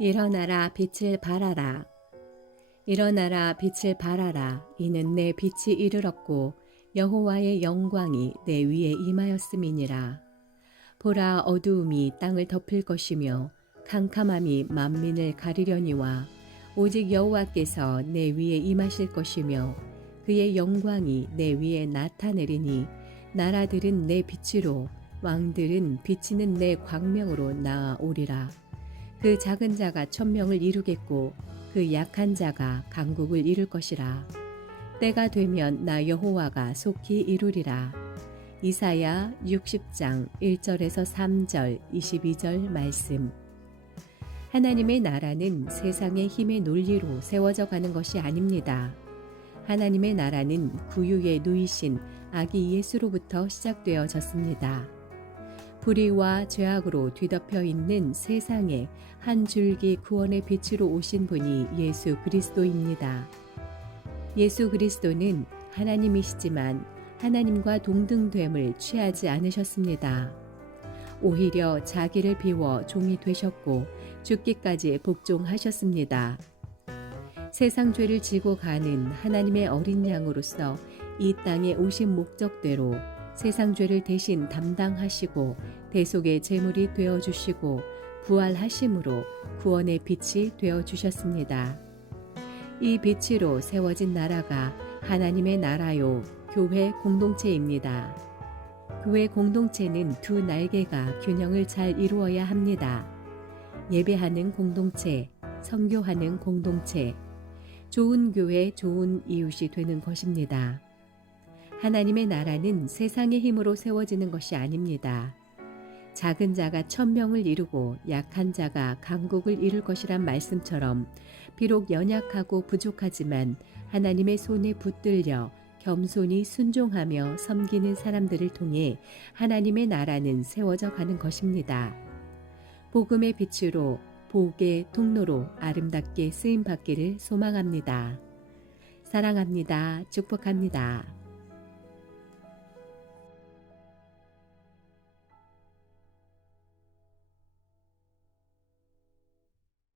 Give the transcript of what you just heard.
일어나라 빛을 발하라. 일어나라 빛을 발하라. 이는 내 빛이 이르렀고 여호와의 영광이 내 위에 임하였음이니라. 보라 어두움이 땅을 덮을 것이며 캄캄함이 만민을 가리려니와 오직 여호와께서 내 위에 임하실 것이며 그의 영광이 내 위에 나타내리니 나라들은 내 빛으로 왕들은 비치는 내 광명으로 나아오리라. 그 작은 자가 천명을 이루겠고 그 약한 자가 강국을 이룰 것이라. 때가 되면 나 여호와가 속히 이루리라. 이사야 60장 1절에서 3절 22절 말씀. 하나님의 나라는 세상의 힘의 논리로 세워져 가는 것이 아닙니다. 하나님의 나라는 구유에 누이신 아기 예수로부터 시작되어졌습니다. 불의와 죄악으로 뒤덮여 있는 세상에 한 줄기 구원의 빛으로 오신 분이 예수 그리스도입니다. 예수 그리스도는 하나님이시지만 하나님과 동등됨을 취하지 않으셨습니다. 오히려 자기를 비워 종이 되셨고 죽기까지 복종하셨습니다. 세상 죄를 지고 가는 하나님의 어린 양으로서 이 땅에 오신 목적대로 세상 죄를 대신 담당하시고 대속의 제물이 되어 주시고 부활하심으로 구원의 빛이 되어 주셨습니다. 이 빛으로 세워진 나라가 하나님의 나라요 교회 공동체입니다. 교회 공동체는 두 날개가 균형을 잘 이루어야 합니다. 예배하는 공동체, 선교하는 공동체, 좋은 교회, 좋은 이웃이 되는 것입니다. 하나님의 나라는 세상의 힘으로 세워지는 것이 아닙니다. 작은 자가 천명을 이루고 약한 자가 강국을 이룰 것이란 말씀처럼 비록 연약하고 부족하지만 하나님의 손에 붙들려 겸손히 순종하며 섬기는 사람들을 통해 하나님의 나라는 세워져 가는 것입니다. 복음의 빛으로 복의 통로로 아름답게 쓰임 받기를 소망합니다. 사랑합니다. 축복합니다.